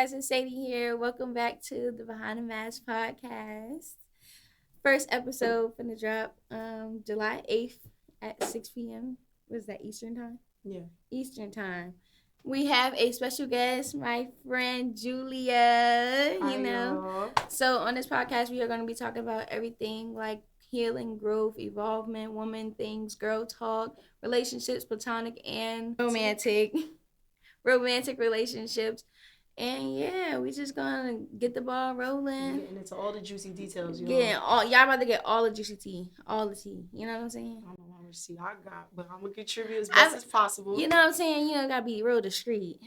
guys, it's Sadie here. Welcome back to the Behind the Mask podcast. First episode finna drop July 8th at 6 p.m. Was that Eastern time? Yeah. Eastern time. We have a special guest, my friend Julia, Y'all. So on this podcast, we are going to be talking about everything like healing, growth, evolvement, woman things, girl talk, relationships, platonic and romantic relationships. And yeah, we just gonna get the ball rolling. Getting into all the juicy details, y'all about to get all the juicy tea, all the tea. You know what I'm saying? I don't know how much tea I got, but I'm gonna contribute as best as possible. You know what I'm saying? You know, gotta be real discreet.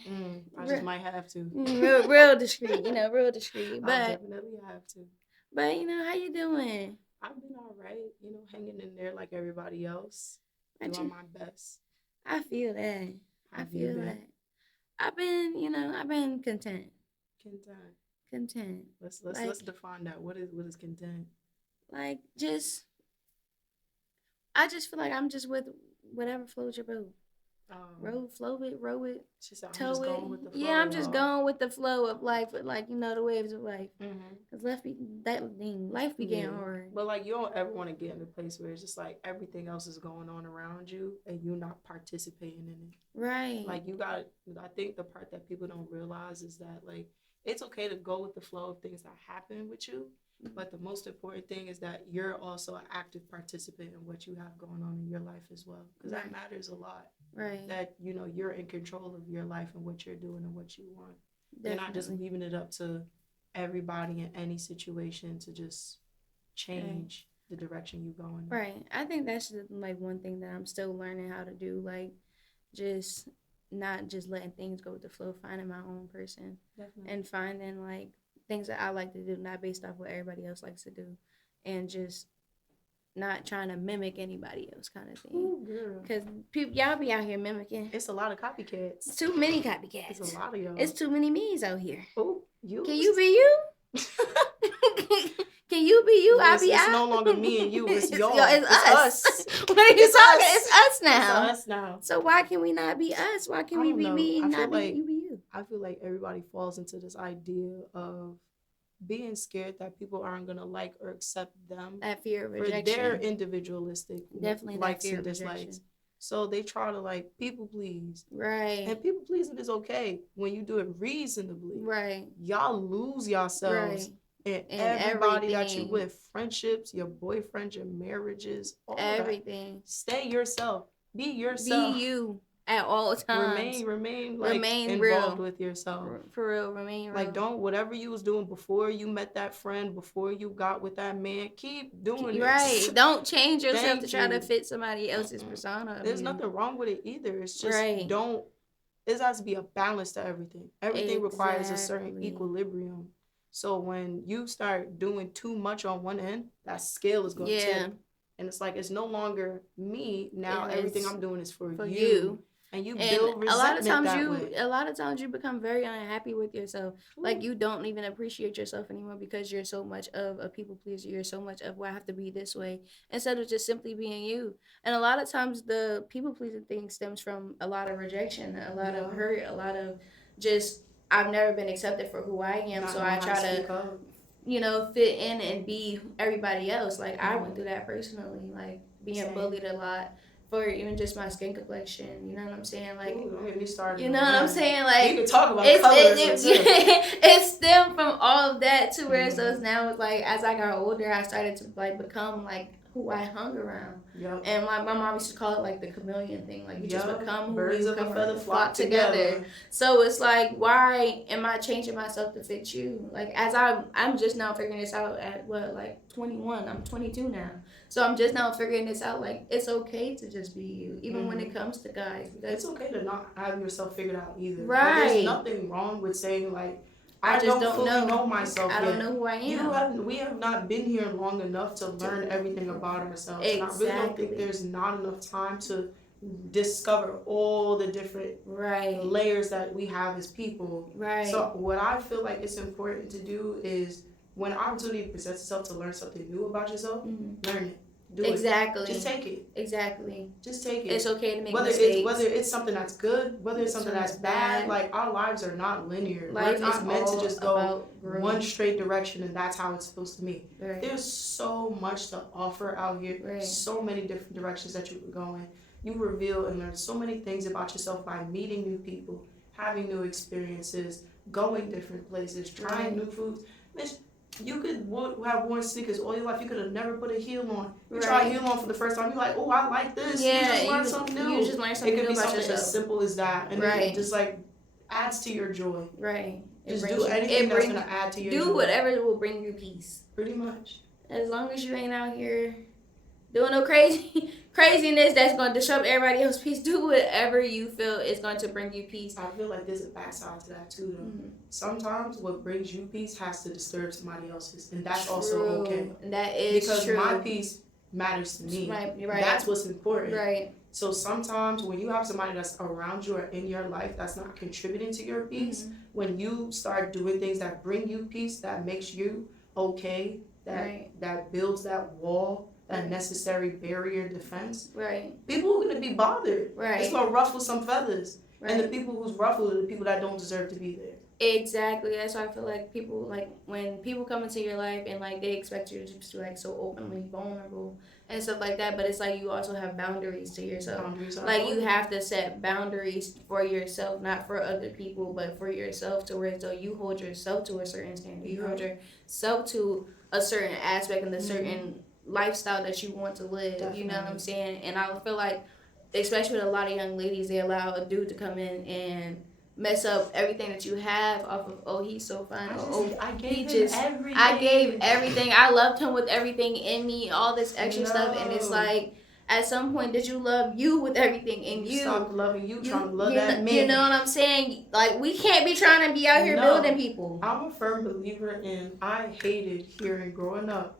I just might have to. real discreet. Real discreet. But I definitely have to. But how you doing? I've been all right. Hanging in there like everybody else. Doing my best. I feel that. I feel that. I've been content. Content. Let's define that. What is content? I just feel like I'm just with whatever floats your boat. Row it. She said, I'm just going with the flow. Yeah, I'm just going with the flow of life, the waves of life. Cause life be getting hard. But you don't ever want to get in a place where it's just like everything else is going on around you and you're not participating in it. Right. I think the part that people don't realize is that it's okay to go with the flow of things that happen with you. But the most important thing is that you're also an active participant in what you have going on in your life as well. Because that matters a lot. Right. That, you're in control of your life and what you're doing and what you want. Definitely. You're not just leaving it up to everybody in any situation to just change the direction you're going. Right. I think that's one thing that I'm still learning how to do. Just not just letting things go with the flow, finding my own person. Definitely. And finding things that I like to do, not based off what everybody else likes to do, and just not trying to mimic anybody else kind of thing. Ooh, girl. Because y'all be out here mimicking. It's a lot of copycats. Too many copycats. It's a lot of y'all. It's too many me's out here. Oh, you. Can you be you? Can you be you? Well, it's no longer me and you. It's y'all. It's us. What are you talking? It's us now. It's us now. So why can we not be us? Why can we be me and not be you? I feel like everybody falls into this idea of being scared that people aren't gonna like or accept them. That fear of rejection. For their individualistic likes and dislikes. Rejection. So they try to people please. Right. And people pleasing is okay when you do it reasonably. Right. Y'all lose yourselves. Right. And everybody that you with, friendships, your boyfriends, your marriages, all everything. That. Stay yourself. Be yourself. Be you at all times. Remain involved real. with yourself. For real, remain real. Don't whatever you was doing before you met that friend, before you got with that man, keep doing it. Right. Don't change yourself to try to fit somebody else's persona. There's nothing wrong with it either. It's just it has to be a balance to everything. Everything requires a certain equilibrium. So when you start doing too much on one end, that scale is going to tip. And it's no longer me. Now everything I'm doing is for you. And you build resentment a lot of times you become very unhappy with yourself. Ooh. You don't even appreciate yourself anymore because you're so much of a people pleaser. You're so much of, well, I have to be this way, instead of just simply being you. And a lot of times the people pleasing thing stems from a lot of rejection, a lot of hurt, a lot of just, I've never been accepted for who I am, so I try to, fit in and be everybody else. I went through that personally, being bullied a lot for even just my skin complexion. You know what I'm saying? Ooh, don't get me started. You know what I'm saying? We can talk about colors. It stemmed from all of that to where so it's now it's as I got older, I started to become who I hung around. Yep. And my mom used to call it the chameleon thing. You just become who you become, feather flock together. So it's why am I changing myself to fit you? As I'm just now figuring this out at 21. I'm 22 now. So I'm just now figuring this out. It's okay to just be you, even when it comes to guys. It's okay to not have yourself figured out either. Right. There's nothing wrong with saying I just don't fully know myself yet. I don't know who I am. We have not been here long enough to learn everything about ourselves. Exactly. And I really don't think there's not enough time to discover all the different layers that we have as people. Right. So what I feel like it's important to do is when opportunity presents itself to learn something new about yourself, learn it. do exactly. it. Just take it. Exactly. Just take it. It's okay to make mistakes. Whether it's something that's good, whether it's something that's bad. Like, our lives are not linear. We're not meant to just go one straight direction and that's how it's supposed to be. Right. There's so much to offer out here. Right. So many different directions that you could go in. You reveal and learn so many things about yourself by meeting new people, having new experiences, going different places, trying new foods. Bitch, you could have worn sneakers all your life. You could have never put a heel on. You try a heel on for the first time. You're like, oh, I like this. Yeah, you just learn something new. You just learn something new about yourself. It could be something as simple as that. And it just like adds to your joy. Right. Just do anything that's going to add to your joy. Do whatever will bring you peace. Pretty much. As long as you ain't out here doing no craziness that's going to disrupt everybody else's peace. Do whatever you feel is going to bring you peace. I feel like there's a backside to that too, though. Mm-hmm. Sometimes what brings you peace has to disturb somebody else's, and that's also okay. That is because true. My peace matters to me. Right. That's what's important. Right. So sometimes when you have somebody that's around you or in your life that's not contributing to your peace, when you start doing things that bring you peace, that makes you okay, that builds that wall, that necessary barrier defense. Right. People are going to be bothered. Right. It's going to ruffle some feathers. Right. And the people who's ruffled are the people that don't deserve to be there. Exactly. That's why I feel like people, like, when people come into your life and, like, they expect you to just be, like, so openly vulnerable and stuff like that, but it's like you also have boundaries to yourself. Like, you have to set boundaries for yourself, not for other people, but for yourself, to where so you hold yourself to a certain standard. You hold yourself to a certain aspect and a certain lifestyle that you want to live. Definitely. You know what I'm saying? And I feel like, especially with a lot of young ladies, they allow a dude to come in and mess up everything that you have off of, oh, he's so fine. I gave everything. I loved him with everything in me, all this extra stuff. And it's like, at some point, did you love you with everything in you? Stop loving you trying to love that man. You know what I'm saying? Like, we can't be trying to be out here building people. I'm a firm believer in, I hated hearing growing up,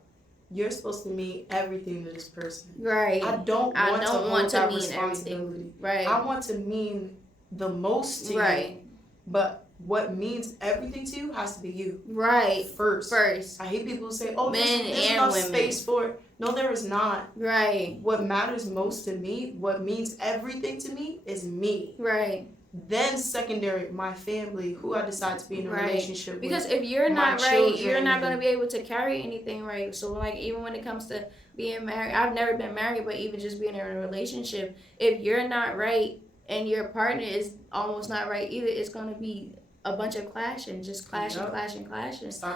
you're supposed to mean everything to this person. Right. I don't want to mean responsibility. Everything. Right. I want to mean the most to you. But what means everything to you has to be you. Right. First. I hate people who say, oh, men there's enough space for it. No, there is not. Right. What matters most to me, what means everything to me, is me. Right. Then secondary, my family, who I decide to be in a relationship with. Because if you're not right, you're not going to be able to carry anything right. So, like, even when it comes to being married, I've never been married, but even just being in a relationship, if you're not right and your partner is almost not right either, it's going to be a bunch of clashing. Stop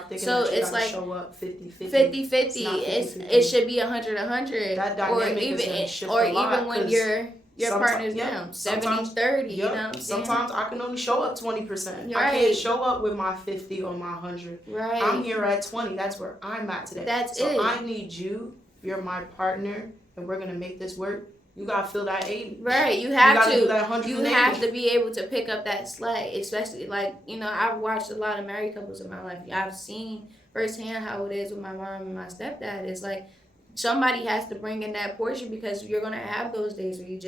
thinking so that you it's gotta like show up 50-50. 50-50. It should be 100-100. That dynamic is going to shift a lot. Or even when your partner's down 70-30, you know what I'm saying? Sometimes I can only show up 20%. I can't show up with my 50 or my 100. Right. I'm here at 20. That's where I'm at today. So I need you. You're my partner, and we're going to make this work. You got to feel that 80. Right. You have to. You have to be able to pick up that slack, especially, like, you know, I've watched a lot of married couples in my life. I've seen firsthand how it is with my mom and my stepdad. It's like, somebody has to bring in that portion, because you're going to have those days where you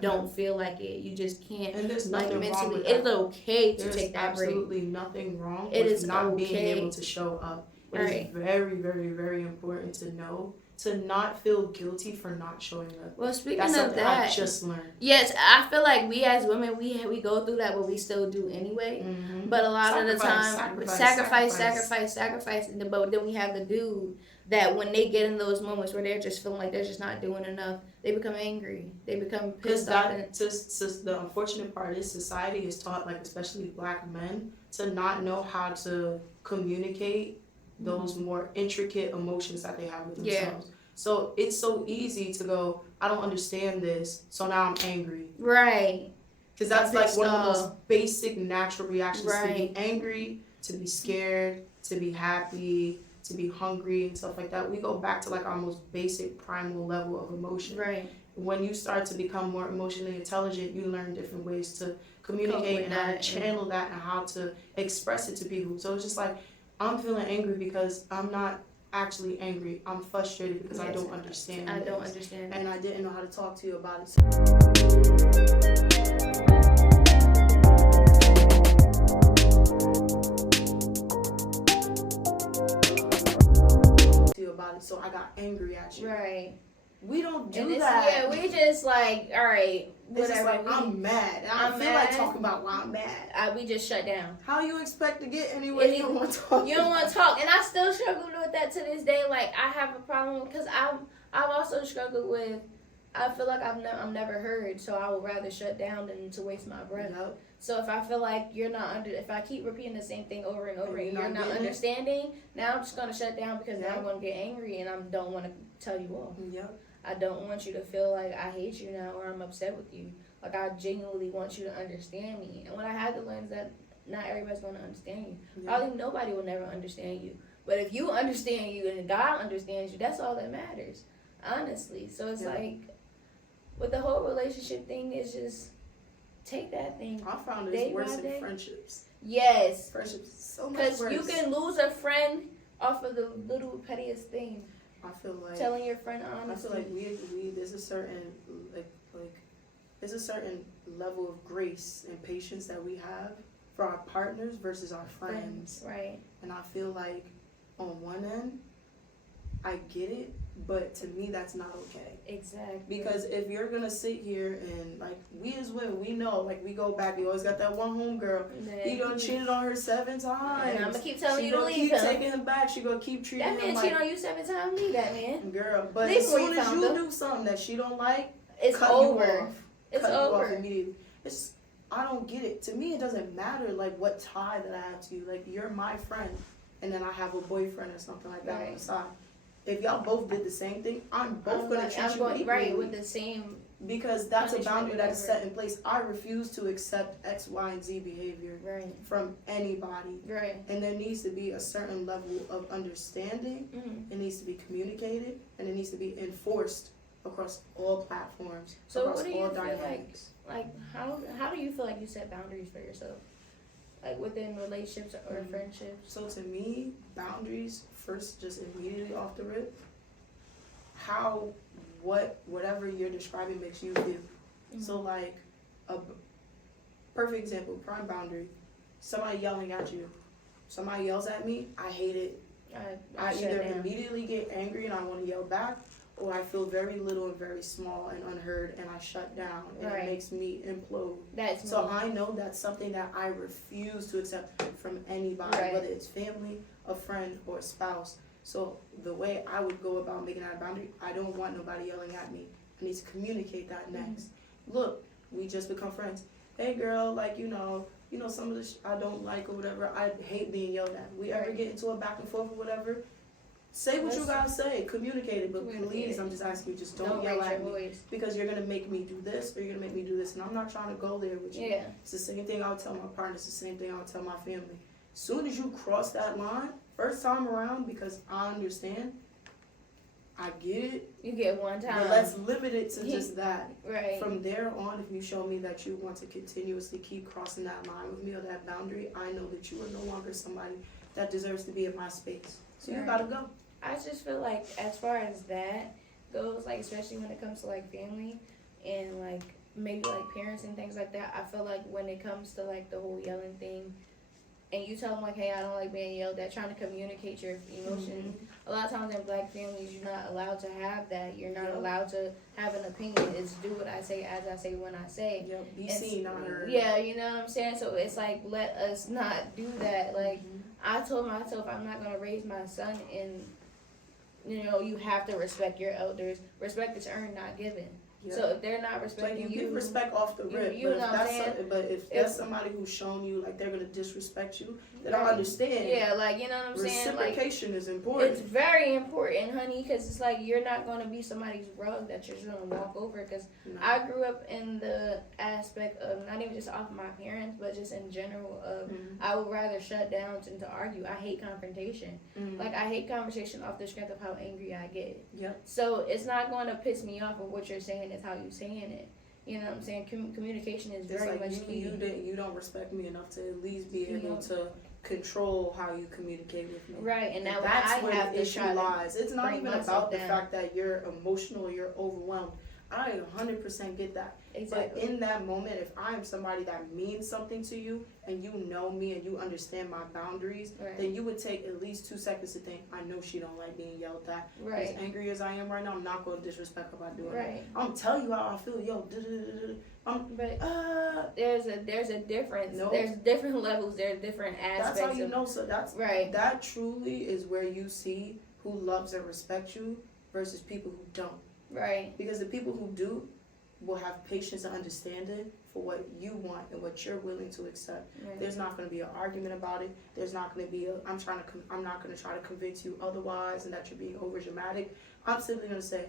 don't feel like it. You just can't. And there's nothing mentally wrong with it's okay to take that break. There's absolutely nothing wrong with not being able to show up. It is very, very, very important to know, to not feel guilty for not showing up. Well, speaking of that, I just learned. Yes, I feel like we as women, we go through that, but we still do anyway. Mm-hmm. But a lot of the time, sacrifice. But then we have the dude that when they get in those moments where they're just feeling like they're just not doing enough, they become angry. They become pissed off. The unfortunate part is society is taught, like especially Black men, to not know how to communicate those more intricate emotions that they have with themselves. Yeah. So it's so easy to go, I don't understand this, so now I'm angry. Right. Because that's like one of the most basic natural reactions, to be angry, to be scared, to be happy, to be hungry and stuff like that. We go back to like our most basic primal level of emotion. Right. When you start to become more emotionally intelligent, you learn different ways to communicate and how to channel that and how to express it to people. So it's just like, I'm feeling angry because I'm not actually angry. I'm frustrated because I don't understand. I don't understand. And I didn't know how to talk to you about it. So I got angry at you. Right. We don't do that. Yeah, we just like, all right, whatever. It's just like, I'm mad. I don't feel like talking about why I'm mad. We just shut down. How you expect to get anywhere you don't want to talk? You don't want to talk. And I still struggle with that to this day. Like, I have a problem because I've also struggled with, I feel like I'm never heard, so I would rather shut down than to waste my breath. Yep. So if I feel like you're not if I keep repeating the same thing over and over and you're not understanding, now I'm just going to shut down because now I'm going to get angry and I don't want to tell you off. Yep. I don't want you to feel like I hate you now or I'm upset with you. Like, I genuinely want you to understand me. And what I had to learn is that not everybody's going to understand you. Yeah. Probably nobody will never understand you. But if you understand you and God understands you, that's all that matters, honestly. So it's like, with the whole relationship thing, is just take that thing. I found it's worse in friendships. Yes. Friendships so much worse. Because you can lose a friend off of the little pettiest thing. I feel like telling your friend honestly. I feel like we there's a certain there's a certain level of grace and patience that we have for our partners versus our friends. Right. And I feel like on one end, I get it, but to me that's not okay. Exactly. Because if you're gonna sit here and like we as women, we know, like we go back, we always got that one homegirl. He done cheated on her 7 times. And I'm gonna keep telling you to leave him. She him. gonna keep taking him back. She gonna keep treating him like... That man cheated on you 7 times, leave that man. Girl, but leave as soon as you do something that she don't like, it's cut over. You off. It's cut over. You off immediately. I don't get it. To me, it doesn't matter like what tie that I have to you. Like, you're my friend, and then I have a boyfriend or something like that on the side. If y'all both did the same thing, I'm both gonna treat you equally. Right, with the same. Because that's a boundary that is set in place. I refuse to accept X, Y, and Z behavior from anybody. Right. And there needs to be a certain level of understanding. It needs to be communicated, and it needs to be enforced across all platforms. So what do you feel like? How do you feel like you set boundaries for yourself? Like within relationships or friendships? So to me, boundaries, first, just immediately off the rip, whatever you're describing makes you feel. So like, a perfect example, prime boundary, somebody yelling at you. Somebody yells at me, I hate it. I either immediately get angry and I want to yell back, or I feel very little and very small and unheard and I shut down and it makes me implode. So I know that's something that I refuse to accept from anybody, whether it's family, a friend, or a spouse. So the way I would go about making that a boundary, I don't want nobody yelling at me. I need to communicate that next. Look, we just become friends. Hey girl, like, you know some of this I don't like or whatever. I hate being yelled at. We ever get into a back and forth or whatever, say what you gotta say, communicate it, but please, I'm just asking you, just don't yell at me. Because you're gonna make me do this, or you're gonna make me do this, and I'm not trying to go there with you. Yeah. It's the same thing I'll tell my partner, it's the same thing I'll tell my family. Soon as you cross that line, first time around, because I understand, I get it. You get one time. But let's limit it to just that. Right. From there on, if you show me that you want to continuously keep crossing that line with me or that boundary, I know that you are no longer somebody that deserves to be in my space. So you gotta go. I just feel like as far as that goes, like especially when it comes to like family and like maybe like parents and things like that, I feel like when it comes to like the whole yelling thing, and you tell them like, hey, I don't like being yelled at, trying to communicate your emotions. A lot of times in black families, you're not allowed to have that. You're not allowed to have an opinion. It's do what I say, as I say, when I say. Yep, be seen, not heard. Yeah, you know what I'm saying? So it's like, let us not do that. Like, I told myself I'm not going to raise my son in, you have to respect your elders. Respect is earned, not given. Yep. So if they're not respecting you give respect off the rip. But if that's somebody who's shown you like they're gonna disrespect you, then I understand. Yeah, like you know what I'm saying. Reciprocation is important. It's very important, honey, because it's like you're not gonna be somebody's rug that you're just gonna walk over. Because I grew up in the aspect of not even just off my parents, but just in general of I would rather shut down than to argue. I hate confrontation. Like I hate conversation off the strength of how angry I get. Yep. So it's not going to piss me off of what you're saying. Is how you saying it. You know what I'm saying? Communication is very much key. You don't respect me enough to at least be able to control how you communicate with me. Right, and that's where the issue lies. It's not even about the fact that you're emotional or you're overwhelmed. I 100% get that. Exactly. But in that moment, if I am somebody that means something to you and you know me and you understand my boundaries, then you would take at least 2 seconds to think, I know she don't like being yelled at. As angry as I am right now, I'm not going to disrespect her by doing it. I'm telling you how I feel. Yo, there's a difference. Nope. There's different levels. There's different aspects. That's how you know. So that's that truly is where you see who loves and respects you versus people who don't. Right. Because the people who do will have patience and understanding for what you want and what you're willing to accept. Right. There's not going to be an argument about it. There's not going to be I'm not going to try to convince you otherwise and that you're being over dramatic. I'm simply going to say,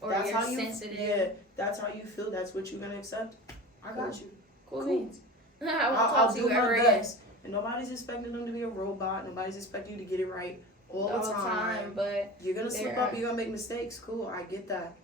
that's how you sensitive. Yeah, that's how you feel. That's what you're going to accept. I got you. Cool. I'll do my best. And nobody's expecting them to be a robot. Nobody's expecting you to get it right all the time. But you're going to slip up. You're going to make mistakes. Cool. I get that.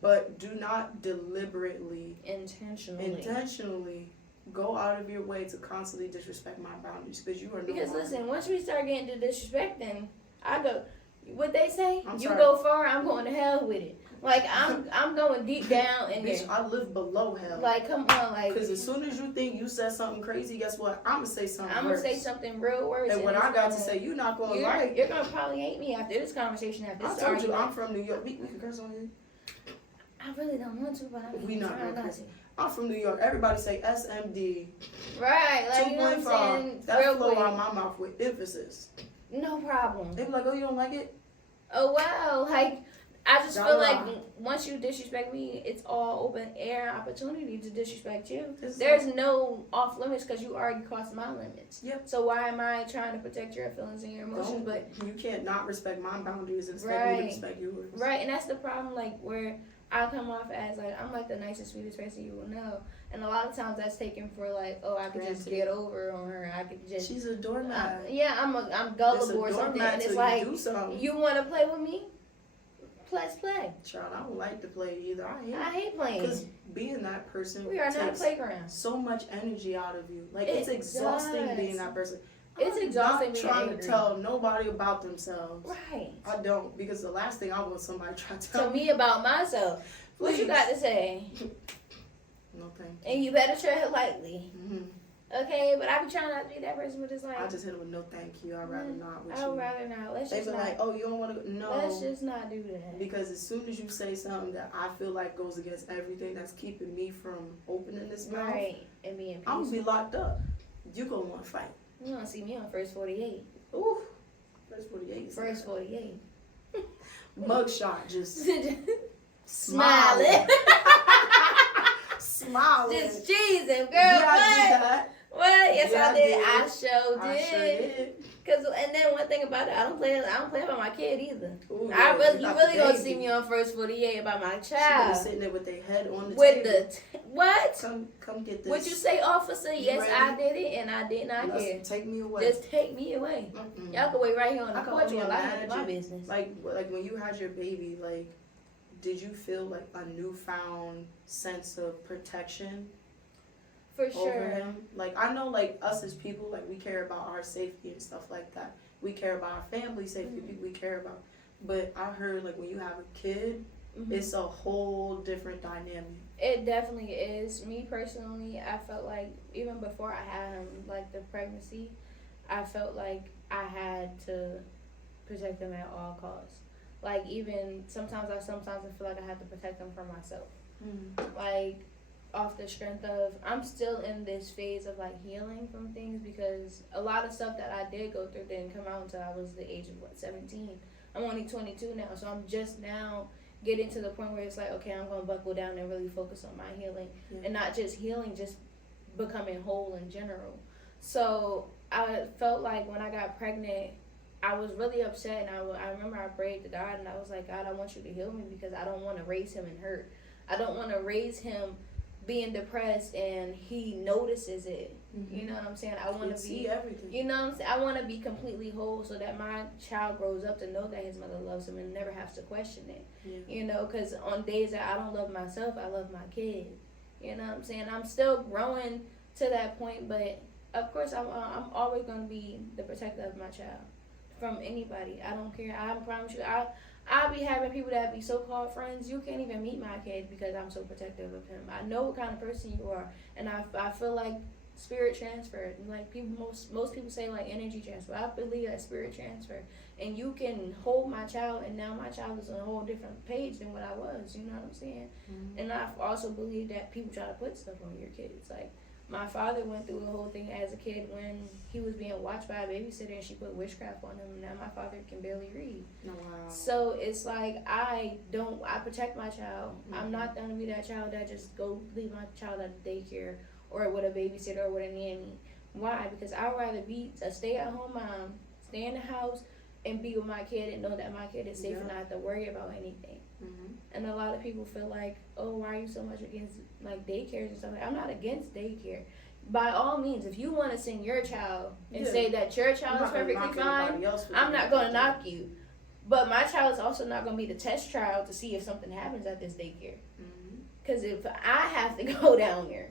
But do not deliberately, intentionally go out of your way to constantly disrespect my boundaries because you are Because listen, once we start getting to disrespecting, I go, what they say? You go far, I'm going to hell with it. Like I'm going deep down in there. I live below hell. Like come on, like because as soon as you think you said something crazy, guess what? I'm gonna say something. I'm gonna say something real worse. And what I got to say, you're not gonna like. You're gonna probably hate me after this conversation. After this I told you I'm from New York. We can curse on here. I really don't want to, but I'm trying not to. I'm from New York. Everybody say SMD. Right, like 2.5. You know what I'm saying? That flow out my mouth with emphasis. No problem. They be like, oh, you don't like it? Oh wow, like. I just feel like once you disrespect me, it's all open air opportunity to disrespect you. There's no off limits because you already crossed my limits. Yep. So why am I trying to protect your feelings and your emotions? But you can't not respect my boundaries and expect me to respect yours. Right, and that's the problem. Like where I come off as like I'm like the nicest, sweetest person you will know, and a lot of times that's taken for like, oh, I could just get over on her. I could just. She's a doormat. I'm gullible or something, and it's like you want to play with me. Let's play. Child, I don't like to play either. I hate playing. Because being that person takes not a playground. So much energy out of you. Like it's exhausting being that person. It's exhausting being trying to tell nobody about themselves. Right. I don't, because the last thing I want somebody to try to tell me about myself. Please. What you got to say? No thank you. And you better tread it lightly. Mm-hmm. Okay, but I be trying not to be that person, but it's like I just hit him with no thank you. I'd rather not with you. I'd rather not. Let's just not. They be like, oh, you don't want to? No. Let's just not do that. Because as soon as you say something that I feel like goes against everything that's keeping me from opening this mouth, right, and being peaceful, I'm gonna be locked up. You gonna want to fight? You gonna see me on first 48? Ooh, first 48. First 48. Mugshot, just smiling. Smiling. Just cheesing, girl. Yeah, I did that. What? Yes, I did. I sure did. Cause and then one thing about it, I don't play about my kid either. Ooh, yeah, you really gonna see me on first 48 about my child. She sitting there with their head on the with table. What? Come get this. What you say, officer? Yes, ready? I did it, and I did not care. Take me away. Just take me away. Mm-mm. Y'all can wait right here on the porch while I handle my business. Like when you had your baby, like, did you feel like a newfound sense of protection? For sure. Over him? Like, I know, like, us as people, like, we care about our safety and stuff like that. We care about our family safety, people we care about. But I heard, like, when you have a kid, it's a whole different dynamic. It definitely is. Me, personally, I felt like, even before I had him, like, the pregnancy, I felt like I had to protect him at all costs. Like, even, sometimes I feel like I had to protect him from myself. Mm-hmm. Like, off the strength of I'm still in this phase of like healing from things because a lot of stuff that I did go through didn't come out until I was the age of 17. I'm only 22 now, so I'm just now getting to the point where it's like, okay, I'm gonna buckle down and really focus on my healing and not just healing, just becoming whole in general. So I felt like when I got pregnant, I was really upset, and I remember I prayed to God and I was like, God, I want you to heal me because I don't want to raise him in hurt. I don't want to raise him being depressed and he notices it. Mm-hmm. You know what I'm saying? I want to be everything. You know what I'm saying? I want to be completely whole so that my child grows up to know that his mother loves him and never has to question it. Yeah. You know, because on days that I don't love myself, I love my kid. You know what I'm saying? I'm still growing to that point, but of course I'm always going to be the protector of my child from anybody. I don't care. I promise you. I'll be having people that be so-called friends. You can't even meet my kid because I'm so protective of him. I know what kind of person you are, and I feel like spirit transfer. Like people, most people say like energy transfer. I believe that spirit transfer, and you can hold my child, and now my child is on a whole different page than what I was. You know what I'm saying? Mm-hmm. And I also believe that people try to put stuff on your kids. Like my father went through a whole thing as a kid when he was being watched by a babysitter, and she put witchcraft on him. And now my father can barely read. Oh, wow. So it's like I protect my child. Mm-hmm. I'm not gonna be that child that just go leave my child at daycare or with a babysitter or with a nanny. Why? Because I'd rather be a stay-at-home mom, stay in the house, and be with my kid and know that my kid is safe and not have to worry about anything. Mm-hmm. And a lot of people feel like, oh, why are you so much against like daycares and stuff? I'm not against daycare. By all means, if you want to send your child and say that your child is perfectly fine, I'm not going to knock you. But my child is also not going to be the test child to see if something happens at this daycare. Because if I have to go down there,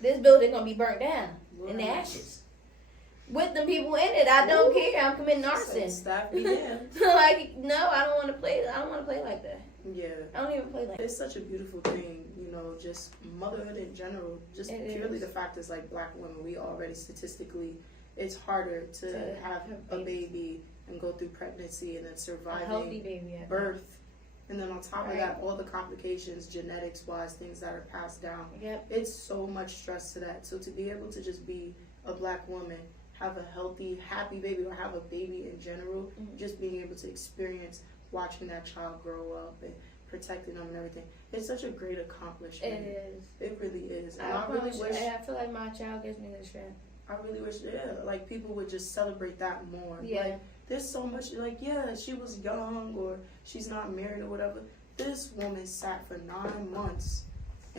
this building going to be burnt down in the ashes. With the people in it, I don't care. I'm committing arson. Stop me in. Like, no, I don't want to play. I don't want to play like that. Yeah. I don't even play like that. It's such a beautiful thing, you know, just motherhood in general. Just purely the fact is like black women, we already statistically, it's harder to have a baby and go through pregnancy and then surviving birth. And then on top of that, all the complications, genetics-wise, things that are passed down. Yep. It's so much stress to that. So to be able to just be a black woman, have a healthy, happy baby, or have a baby in general, just being able to experience watching that child grow up and protecting them and everything. It's such a great accomplishment. It is. It really is. And I really wish. I feel like my child gives me the strength. I really wish, like people would just celebrate that more. Yeah. Like, there's so much, like, yeah, she was young or she's not married or whatever. This woman sat for 9 months.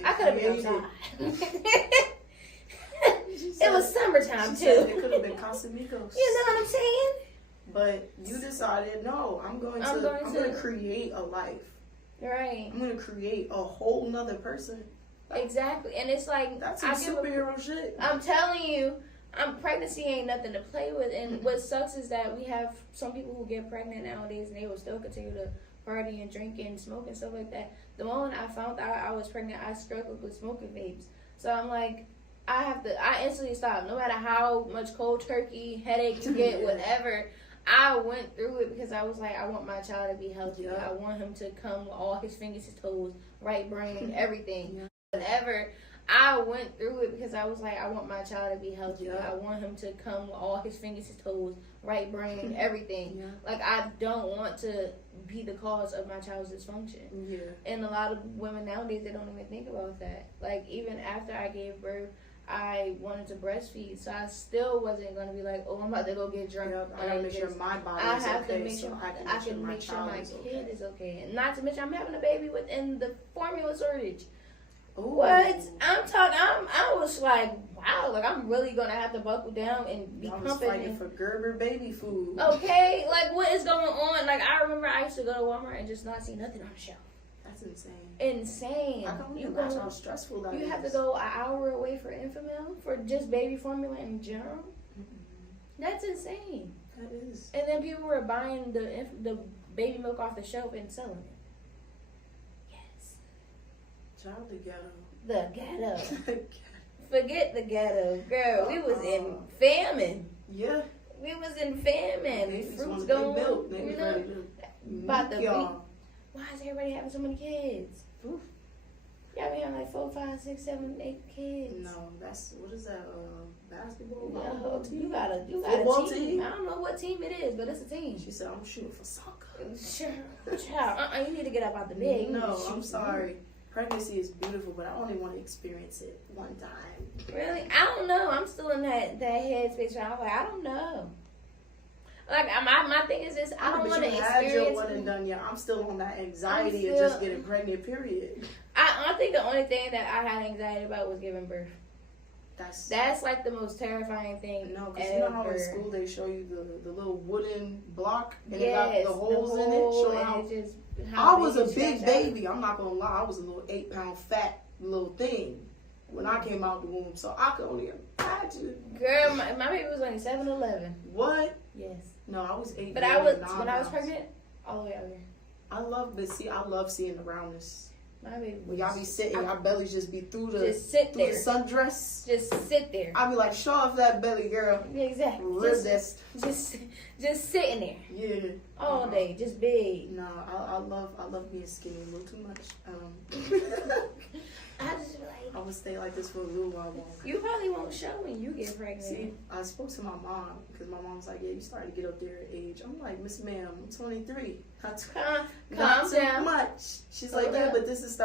I could have been outside. It was summertime, too. It could have been Casamigos. You know what I'm saying? But you decided, no, I'm going to create a life. Right. I'm going to create a whole nother person. Exactly. And it's like, that's some superhero shit. I'm telling you, pregnancy ain't nothing to play with. And what sucks is that we have some people who get pregnant nowadays and they will still continue to party and drink and smoke and stuff like that. The moment I found out I was pregnant, I struggled with smoking vapes. So I'm like, I instantly stopped. No matter how much cold turkey, headache you get, whatever, I went through it because I was like, I want my child to be healthy. Yeah. I want him to come with all his fingers, his toes, right brain, everything. Yeah. Whatever. I went through it because I was like, I want my child to be healthy. Yeah. I want him to come with all his fingers, his toes, right brain, everything. Yeah. Like, I don't want to be the cause of my child's dysfunction. Yeah. And a lot of women nowadays, they don't even think about that. Like, even after I gave birth, I wanted to breastfeed, so I still wasn't going to be like, oh, I'm about to go get drunk. Yep, I gotta make sure my body is okay. I have to make sure I can make sure my kid is okay. And not to mention, I'm having a baby within the formula shortage. Ooh. What? I was like, wow, like I'm really gonna have to buckle down and be fighting for Gerber baby food. Okay, like what is going on? Like I remember I used to go to Walmart and just not see nothing on the shelf. That's insane. Insane. I can't imagine how stressful that is. You have to go an hour away for Infamil for just baby formula in general. That's insane. That is. And then people were buying the baby milk off the shelf and selling it. Child, the ghetto. The ghetto. Forget the ghetto, girl. We was in famine. Yeah. We was in famine. Fruits going. You know, about the week. Why is everybody having so many kids? Oof. Y'all be having like 4, 5, 6, 7, 8 kids. No, that's what is that? Basketball? No, you got a team. I don't know what team it is, but it's a team. She said, "I'm shooting for soccer." Sure, child. You need to get up out the bed. No, I'm sorry. Pregnancy is beautiful, but I only want to experience it one time. Really? I don't know. I'm still in that headspace where I'm like, I don't know. Like, my thing is this, I don't want to experience... You had your one and done, I'm still on that anxiety of just getting pregnant, period. I think the only thing that I had anxiety about was giving birth. That's like the most terrifying thing. No, because you know how in school they show you the little wooden block and it got the holes in it? Showing how I was a big baby. I'm not going to lie. I was a little 8-pound fat little thing when I came out the womb. So I could only imagine. Girl, my baby was only 7'11". What? Yes. No, I was 8. But I was, when I was pregnant, all the way out here. I love seeing the roundness. My baby. When y'all be sitting, y'all bellies just be through the sundress. Just sit there. I be like, show off that belly, girl. Exactly. Just sitting there. Yeah. All day, just big. No, I love being skinny a little too much. I just like. I would stay like this for a little while longer. You probably won't show when you get pregnant. See, I spoke to my mom because my mom's like, yeah, you starting to get up there in age. I'm like, Miss Ma'am, I'm 23. Not too much. She's like, yeah, but this is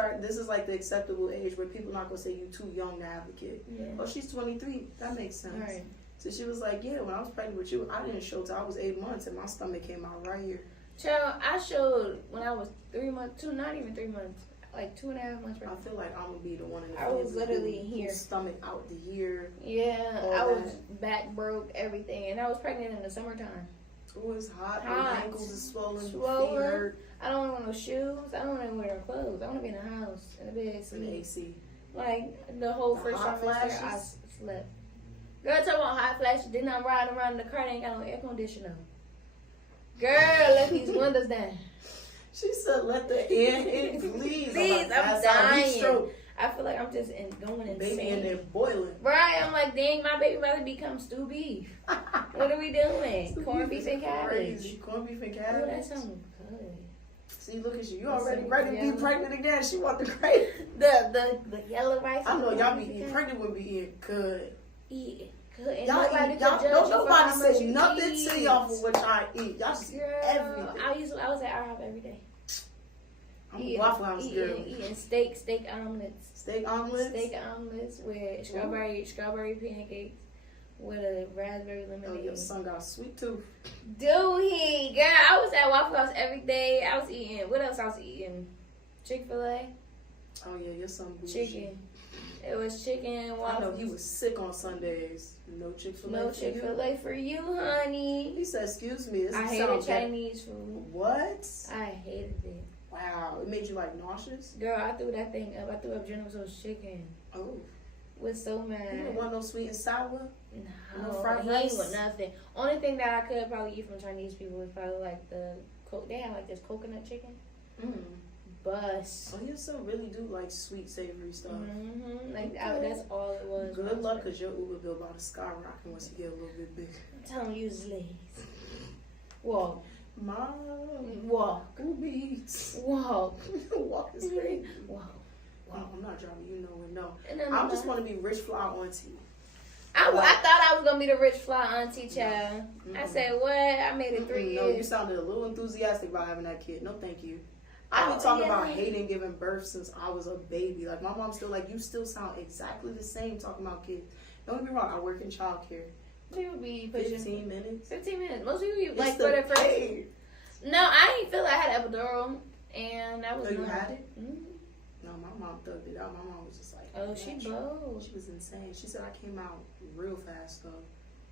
like the acceptable age where people not gonna say you too young to have a kid. Yeah. Oh, she's 23. That makes sense. Right. So she was like, yeah, when I was pregnant with you, I didn't show till I was 8 months and my stomach came out right here. Child, I showed when I was 3 months, not even 3 months. Like 2.5 months. I feel like I'm gonna be the one in the I was literally here, stomach out the ear. Yeah, I was back broke, everything, and I was pregnant in the summertime. It was hot. My ankles are swollen. Feet hurt. I don't want no shoes. I don't want to wear no clothes. I want to be in the house in the bed, sleep. In the AC. Like the whole first trimester, I slept. Girl, talking about hot flashes. Then I'm riding around in the car. They ain't got no air conditioner. Girl, let these windows down. She said, let the air in, please. Please, I'm dying. I feel like I'm just going insane. Baby in there boiling. Right, I'm like, dang, my baby about to become stew beef. What are we doing? Corned beef and cabbage. Corned beef and cabbage. Oh, that sounds good. See, look at you. You already ready to be pregnant again. She want the great. The yellow rice. I know y'all be eating pregnant would be eating good. Eating good. And y'all don't nobody say nothing to y'all for what y'all eat. Y'all just eat everything. I was at IHOP every day. I'm a Waffle House girl. Eating steak omelets. Steak omelets? Steak omelets with strawberry pancakes with a raspberry lemonade. Oh, your son got a sweet tooth. Do he? Girl, I was at Waffle House every day. I was eating, what else I was eating? Chick-fil-A. Oh, yeah, your son bougie. Chicken. It was chicken, waffles. I know he was sick on Sundays. No Chick-fil-A No Chick-fil-A for you, honey. He said, excuse me. I hated Chinese food. What? I hated it. Wow, it made you like nauseous? Girl, I threw that thing up. I threw up General Tso's chicken. Oh. Was so mad. You didn't want no sweet and sour? No fried he rice? ain't want nothing. Only thing that I could probably eat from Chinese people was probably like they have like this coconut chicken. Bus. Oh, your son really do like sweet, savory stuff. Mm-hmm. Like that's all it was. Good luck, because your Uber bill about to skyrocket once you get a little bit bigger. I'm telling you, use legs. Walk. Mom. Walk. Uber Eats. Walk. Walk is crazy. Walk. Wow, I'm not driving you nowhere. No. I just want to be rich fly auntie. I thought I was gonna be the rich fly auntie child. I said, what? I made it 3 years. No, you sounded a little enthusiastic about having that kid. No, thank you. I've been talking about hating giving birth since I was a baby. Like, my mom's still like, you still sound exactly the same talking about kids. Don't get me wrong, I work in childcare. People be pushing 15 minutes. 15 minutes. Most people be like for their first. No, I didn't feel like I had epidural, and that was. No, you had it? Mm-hmm. No, my mom thugged it out. My mom was just like, oh, she bold. She was insane. She said I came out real fast though.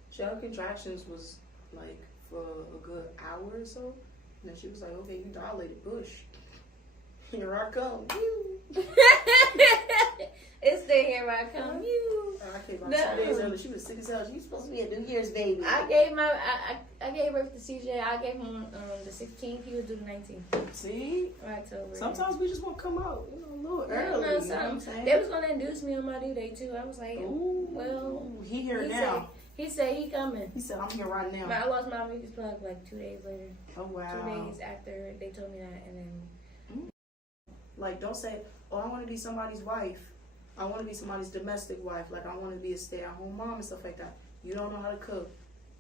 She had contractions was like for a good hour or so, and then she was like, okay, you dilated, push. Here I come. It's the here I come. You. I came out 2 days early. She was sick as hell. She was supposed to be a New Year's baby. I gave birth to CJ. I gave him the 16th. He was due the 19th. See? October. Sometimes we just want to come out, a little early. You know what I'm saying? They was gonna induce me on my due date too. I was like, ooh, well, he here now. He said he coming. He said I'm here right now. But I lost my mucus plug like 2 days later. Oh wow. 2 days after they told me that, and then. Like, don't say, oh, I want to be somebody's wife. I want to be somebody's domestic wife. Like, I want to be a stay-at-home mom and stuff like that. You don't know how to cook.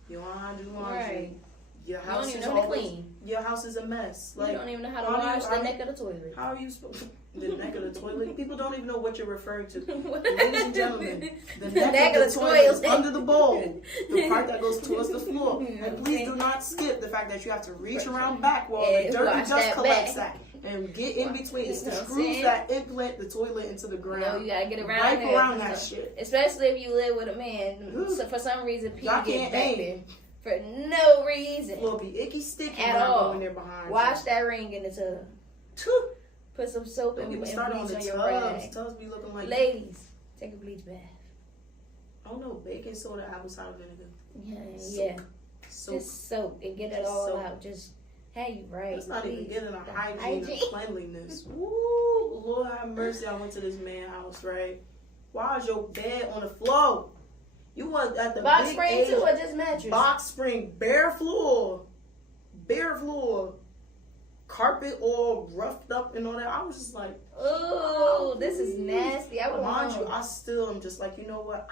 You don't know how to do laundry. Right. Your house is always clean. Your house is a mess. Like, you don't even know how to wash the neck of the toilet. How are you supposed to? The neck of the toilet? People don't even know what you're referring to. Ladies and gentlemen, the neck of the toilet is under the bowl. The part that goes towards the floor. And please do not skip the fact that you have to reach around back while the dirt just collects that. And get in between. It's the screws that implant the toilet into the ground. No, you gotta get around right there. Around that shit. Especially if you live with a man. So for some reason, people get back there for no reason. Will be icky sticky at all. Going there behind wash that ring in the tub. Put some soap and bleach on your rag. Tubs be looking like. Ladies, take a bleach bath. Oh no, baking soda, apple cider vinegar. Yeah. Just soak and get it all out. Just. Hey, you right. Let's not even get into hygiene and cleanliness. Woo, Lord have mercy. I went to this man's house, right? Why is your bed on the floor? You was at the box big spring age, too, or just mattress? Box spring, bare floor, carpet all roughed up and all that. I was just like, oh, this is nasty. I mind you, I still am just like, you know what?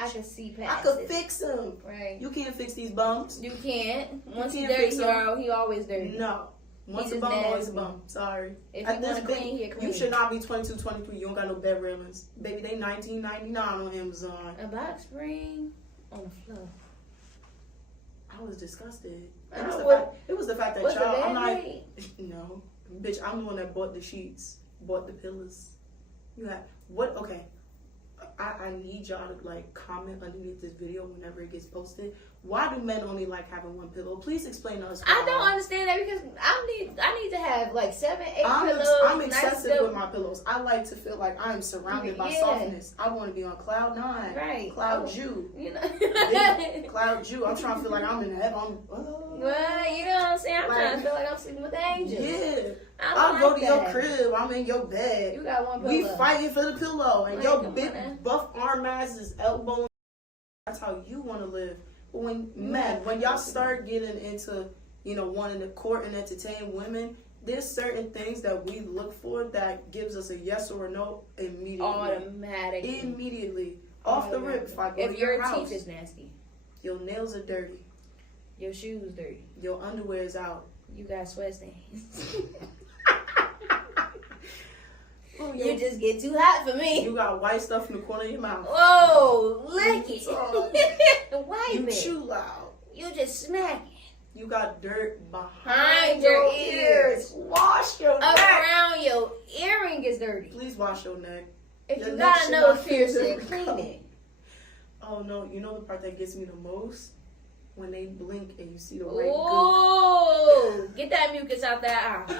I can see past I could fix them. Right. You can't fix these bums. You can't. Once he's dirty, he always dirty. No. Once a bum, always a bum. Sorry. If you want to clean, you clean. You should not be 22, 23. You don't got no bed railings. Baby, they $19.99 on Amazon. A box spring on the floor. I was disgusted. It It was the fact that y'all, I'm like, no. Bitch, I'm the one that bought the sheets, bought the pillows. You had, what, okay. I need y'all to like comment underneath this video whenever it gets posted. Why do men only like having one pillow? Please explain to us why. I don't understand that because I need to have like 7, 8 pillows. I'm excessive with my pillows. I like to feel like I am surrounded by softness. I want to be on cloud 9. Right. Cloud Jew. You know. Yeah, cloud Jew. I'm trying to feel like I'm in heaven. Well, you know what I'm saying? I'm trying to feel like I'm sleeping with angels. Yeah. I'll go to your crib. I'm in your bed. You got one pillow. We fighting for the pillow. And your big buff arm ass is elbowing. That's how you want to live. But when y'all start getting into, you know, wanting to court and entertain women, there's certain things that we look for that gives us a yes or a no immediately. Automatically. Immediately. Off the rip. If your teeth is nasty. Your nails are dirty. Your shoes dirty. Your underwear is out. You got sweat stains. Oh, you just get too hot for me. You got white stuff in the corner of your mouth. Oh, lick it. Wipe you it. chew loud. You just smack it. You got dirt behind your ears. Wash your neck. Around your earring is dirty. Please wash your neck. If you got a nose piercing, clean it. Oh no, you know the part that gets me the most? When they blink and you see the white gook. Get that mucus out that eye.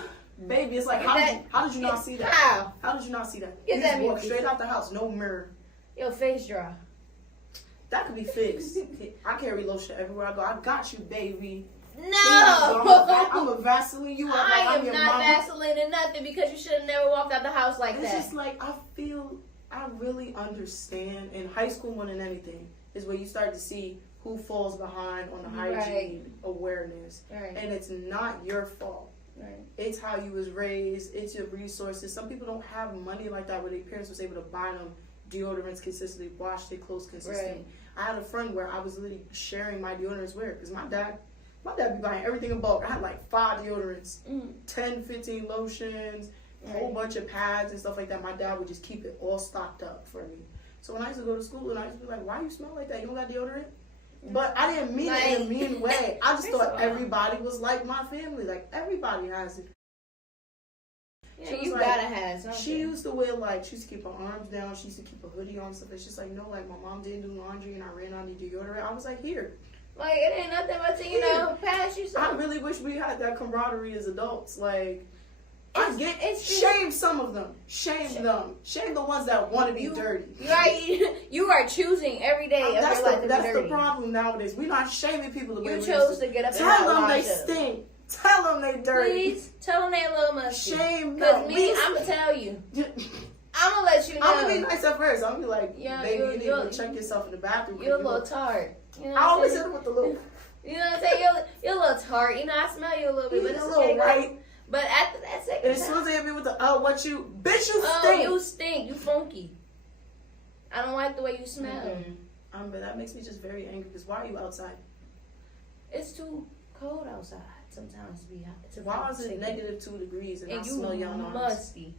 Baby, it's like, how did you not see that? How did you not see that? Get that walk straight out the house, no mirror. Your face dry. That could be fixed. I carry lotion everywhere I go. I got you, baby. No! I'm a Vaseline you up like I am am not Vaseline or nothing because you should have never walked out the house like that. It's just like, I really understand. In high school more than anything is where you start to see who falls behind on the hygiene awareness. Right. And it's not your fault. Right. It's how you was raised. It's your resources. Some people don't have money like that where their parents was able to buy them deodorants consistently, wash their clothes consistently. Right. I had a friend where I was literally sharing my deodorants with her because my dad be buying everything in bulk. I had like 5 deodorants, 10, 15 lotions, a whole bunch of pads and stuff like that. My dad would just keep it all stocked up for me. So when I used to go to school and I used to be like, why you smell like that? You don't got deodorant? But I didn't mean it in a mean way. I just thought everybody was like my family. Like, everybody has it. Yeah, you gotta have something. She used to wear, like, she used to keep her arms down. She used to keep a hoodie on and stuff. It's just like, no, like, my mom didn't do laundry and I ran out of deodorant. I was like, here. Like, it ain't nothing but to, you know, pass you something. I really wish we had that camaraderie as adults. Like, shame some of them. Shame them. Shame the ones that want to be dirty. You are choosing every day of your life to be dirty. That's the problem nowadays. We're not shaming people the way we chose to get up and tell them they stink. Tell them they dirty. Please tell them they a little musty. Shame them. Because I'm going to tell you. I'm going to let you know. I'm going to be nice at first. I'm going to be like, baby, you need to check yourself in the bathroom. You're a little tart. You know I always hit with the little... You know what I'm saying? You're a little tart. You know, I smell you a little bit. But it's a little right. But after that second as soon as they hit me with the, bitch, you stink. Oh, you stink. You funky. I don't like the way you smell. But that makes me just very angry because why are you outside? It's too cold outside sometimes to be out. Why is it -2 degrees and I smell y'all musty?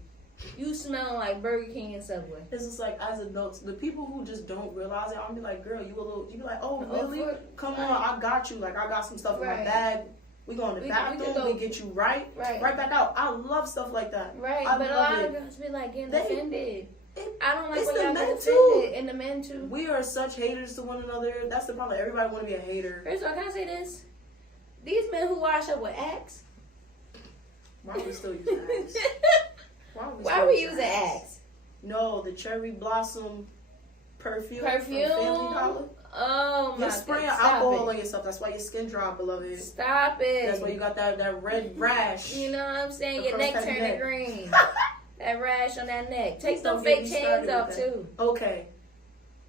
You smelling like Burger King and Subway. It's just like, as adults, the people who just don't realize it, I'll be like, girl, you be like, oh, really? Come on, I got you. Like, I got some stuff in my bag. We go in the bathroom, we get you right back out. I love stuff like that. Right, but a lot of girls be like getting offended. I don't like when y'all get offended. And the men too. We are such haters to one another. That's the problem. Everybody want to be a hater. First of all, can I say this? These men who wash up with Axe. Why are we still using Axe? Why are we using Axe? No, the cherry blossom perfume. From Family Dollar. Oh my You're spraying alcohol on yourself. That's why your skin dry, beloved. Stop it. That's why you got that red rash. You know what I'm saying? Your neck turning green. That rash on that neck. Take some fake chains off too. Okay.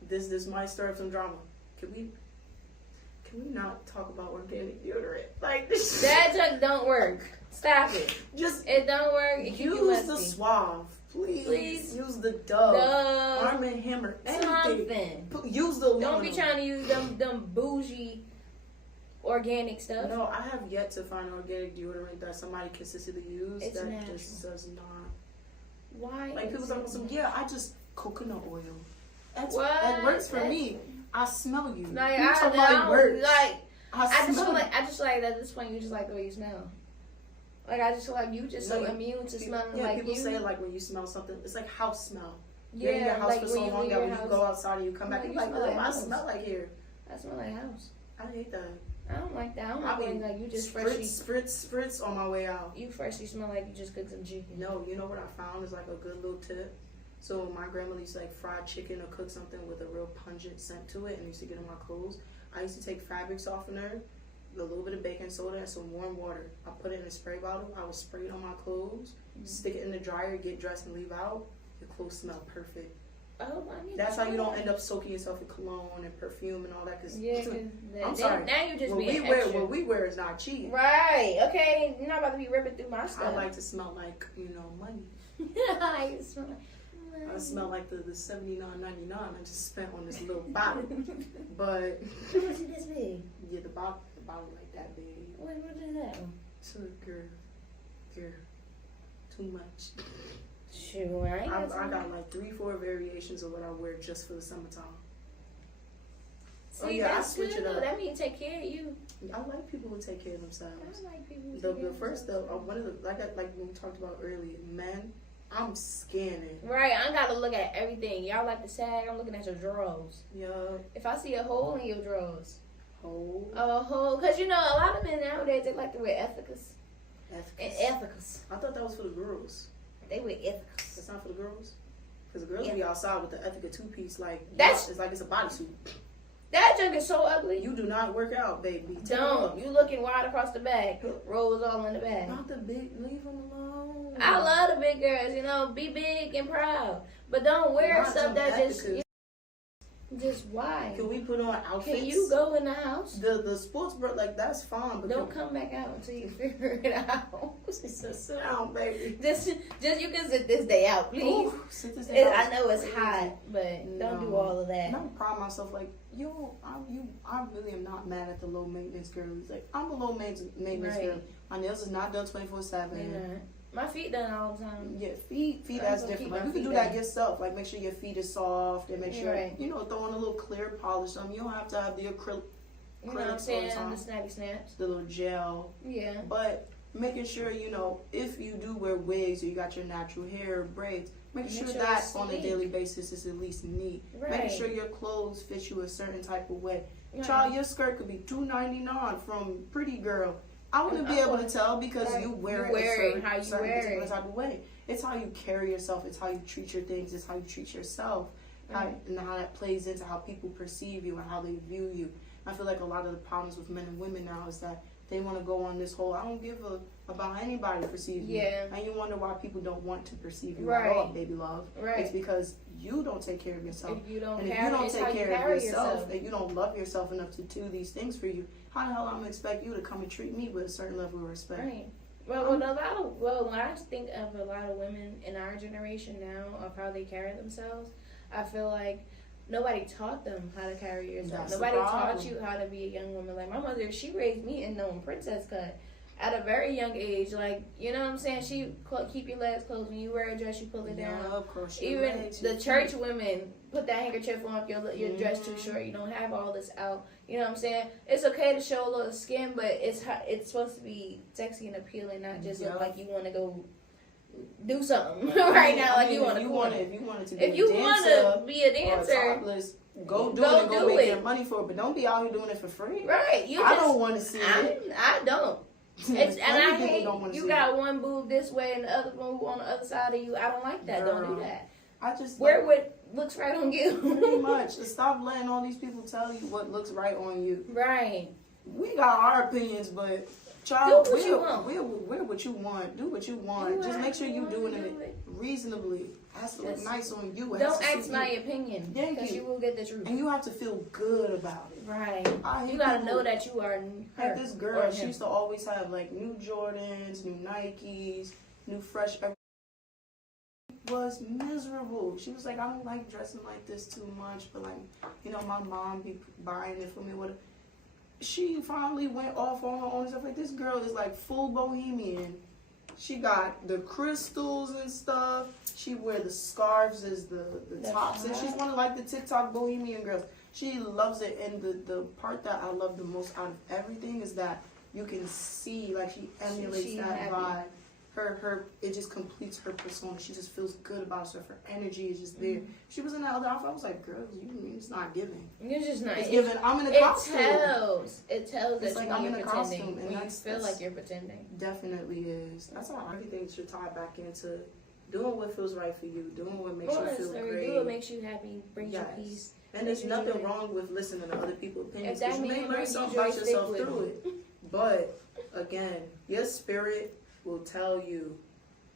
This might stir up some drama. Can we not talk about organic deodorant? Like this. That junk don't work. Stop it. It don't work. It use the Suave. Please use the Dove. Arm & Hammer. Anything. Use the aluminum. Don't be trying to use them bougie organic stuff. No, I have yet to find organic deodorant that somebody consistently uses that natural. just does not. Why? Like people talk about I just coconut oil. That works for me. I smell you. Like I just feel like at this point you just like the way you smell. Like I just feel like you just so immune to smelling like people you. say like when you smell something, it's like house smell. Yeah, you're in your house like for so long that when you go outside and you come back, you you're like, smell I smell like here. I smell like house. I hate that. I don't like that. I don't like you just spritz on my way out. You freshly smell like you just cooked some chicken. No, you know what I found is like a good little tip. So my grandmother used to like fry chicken or cook something with a real pungent scent to it and used to get on my clothes. I used to take fabric softener, a little bit of baking soda, and some warm water. I put it in a spray bottle. I would spray it on my clothes, stick it in the dryer, get dressed, and leave out. Your clothes smell perfect. Oh, that's how you don't end up soaking yourself with cologne and perfume and all that. Cause I'm sorry. Now you just being extra. What we wear is not cheap. Right. Okay. You're not about to be ripping through my stuff. I like to smell like money. I like to smell like. I smell like the $79.99 I just spent on this little bottle. But how much is this big? Yeah, the bottle like that big. What is that? So girl, too much. Sure, I got like 3-4 variations of what I wear just for the summertime. See, I switch it up. That means take care of you. I like people who take care of themselves. I like people who take care of themselves. One of the like when we talked about earlier, men. I'm scanning. Right, I gotta look at everything. Y'all like the sag, I'm looking at your drawers. Yeah. If I see a hole in your drawers. Hole? A hole. Because, a lot of men nowadays, they like to wear ethicas. Ethicas. I thought that was for the girls. They wear ethicas. That's not for the girls? Because the girls be outside with the Ethica 2-piece, it's like it's a bodysuit. That junk is so ugly. You do not work out, baby. Don't. You looking wide across the back. Rolls all in the back. Not the big. Leave them alone. I love the big girls, be big and proud. But don't wear stuff that just why? Can we put on outfits? Can you go in the house? The sports bra, that's fine. But don't come back out until you figure it out. Sit down, baby. Just you can sit this day out, please. Ooh, sit this day out. I know it's hot, but don't do all of that. And I'm proud of myself. Like I really am not mad at the low maintenance girls. Like I'm a low maintenance girl. My nails is not done 24/7. My feet done all the time. Yeah, feet that's different. Like you can do that yourself. Like make sure your feet are soft and make sure throw in a little clear polish on them. You don't have to have the acrylic. You know what I'm saying? The snappy snaps. The little gel. Yeah. But making sure if you do wear wigs or you got your natural hair or braids, make sure that on a daily basis is at least neat. Right. Making sure your clothes fit you a certain type of way. Right. Child, your skirt could be $2.99 from Pretty Girl. I wouldn't be able to tell because you wear it a certain type of way. It's how you carry yourself. It's how you treat your things. It's how you treat yourself. And how that plays into how people perceive you and how they view you. I feel like a lot of the problems with men and women now is that they want to go on this whole, I don't give about anybody perceives me. Yeah. And you wonder why people don't want to perceive you at all, baby love. Right. It's because you don't take care of yourself. If you don't take care of yourself and you don't love yourself enough to do these things for you, how the hell I'm gonna expect you to come and treat me with a certain level of respect? Right. Well, when I think of a lot of women in our generation now of how they carry themselves, I feel like nobody taught them how to carry yourself. Nobody taught you how to be a young woman. Like my mother, she raised me in knowing princess cut at a very young age. Like, you know what I'm saying? She keep your legs closed. When you wear a dress, you pull it down. Even the church women put that handkerchief on if your dress too short. You don't have all this out. You know what I'm saying? It's okay to show a little skin, but it's supposed to be sexy and appealing, not just look like you want to go do something right now. Like you want to. If you want to be a dancer, go do it. Go make your money for it, but don't be out here doing it for free. Right? I don't want to see it. I don't. And I hate you got one boob this way and the other boob on the other side of you. I don't like that. Girl, don't do that. I just wear what looks right on you. Pretty much. Stop letting all these people tell you what looks right on you. Right. We got our opinions, but child, wear what you want. Do what you want. Just make sure you're doing it reasonably. It has to look nice on you. Don't ask my opinion. Because you will get the truth. And you have to feel good about it. Right. You gotta know that you are her. This girl, she used to always have like new Jordans, new Nikes, new fresh. Was miserable. She was like, I don't like dressing like this too much, but like, you know, my mom be buying it for me. What? She finally went off on her own stuff. Like, this girl is like full bohemian. She got the crystals and stuff. She wear the scarves as the tops, and she's one of like the TikTok bohemian girls. She loves it, and the part that I love the most out of everything is that you can see like she emulates that vibe. Her it just completes her persona. She just feels good about herself. Her energy is just there. She was in that other outfit. I was like, girl, it's not giving. It's just not. It's giving. I'm in a costume. It tells it's that like I'm in a costume, and you feel like you're pretending. Definitely is. That's how everything should tie back into doing what feels right for you, doing what makes you feel great. Do what makes you happy, brings you peace. And there's nothing wrong with listening to other people's opinions, because you may learn something about yourself through it. But again, your spirit will tell you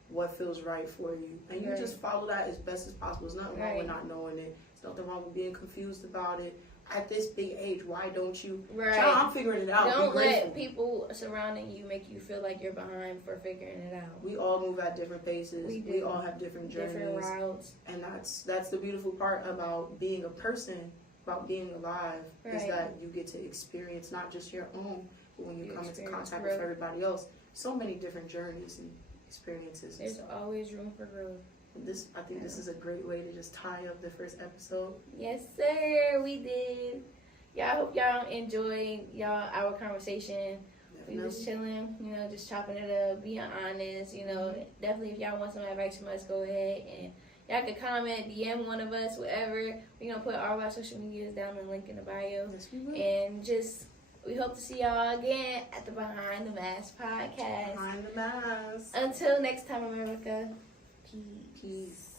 what feels right for you, and you just follow that as best as possible. There's nothing wrong with not knowing it. There's nothing wrong with being confused about it. At this big age, why don't you? Right. Child, I'm figuring it out. Don't let people surrounding you make you feel like you're behind for figuring it out. We all move at different paces. We all have different journeys, different routes, and that's the beautiful part about being a person, about being alive, is that you get to experience not just your own, but when you come into contact with everybody else, so many different journeys and experiences. There's always room for growth. I think this is a great way to just tie up the first episode. Yes, sir. We did. Y'all, hope y'all enjoyed our conversation. We was chilling, just chopping it up, being honest. Definitely if y'all want some advice from us, go ahead and y'all can comment, DM one of us, whatever. We're gonna put all of our social medias down in the link in the bio. Yes, we will. And we hope to see y'all again at the Behind the Mask podcast. Behind the Mask. Until next time, America. Peace.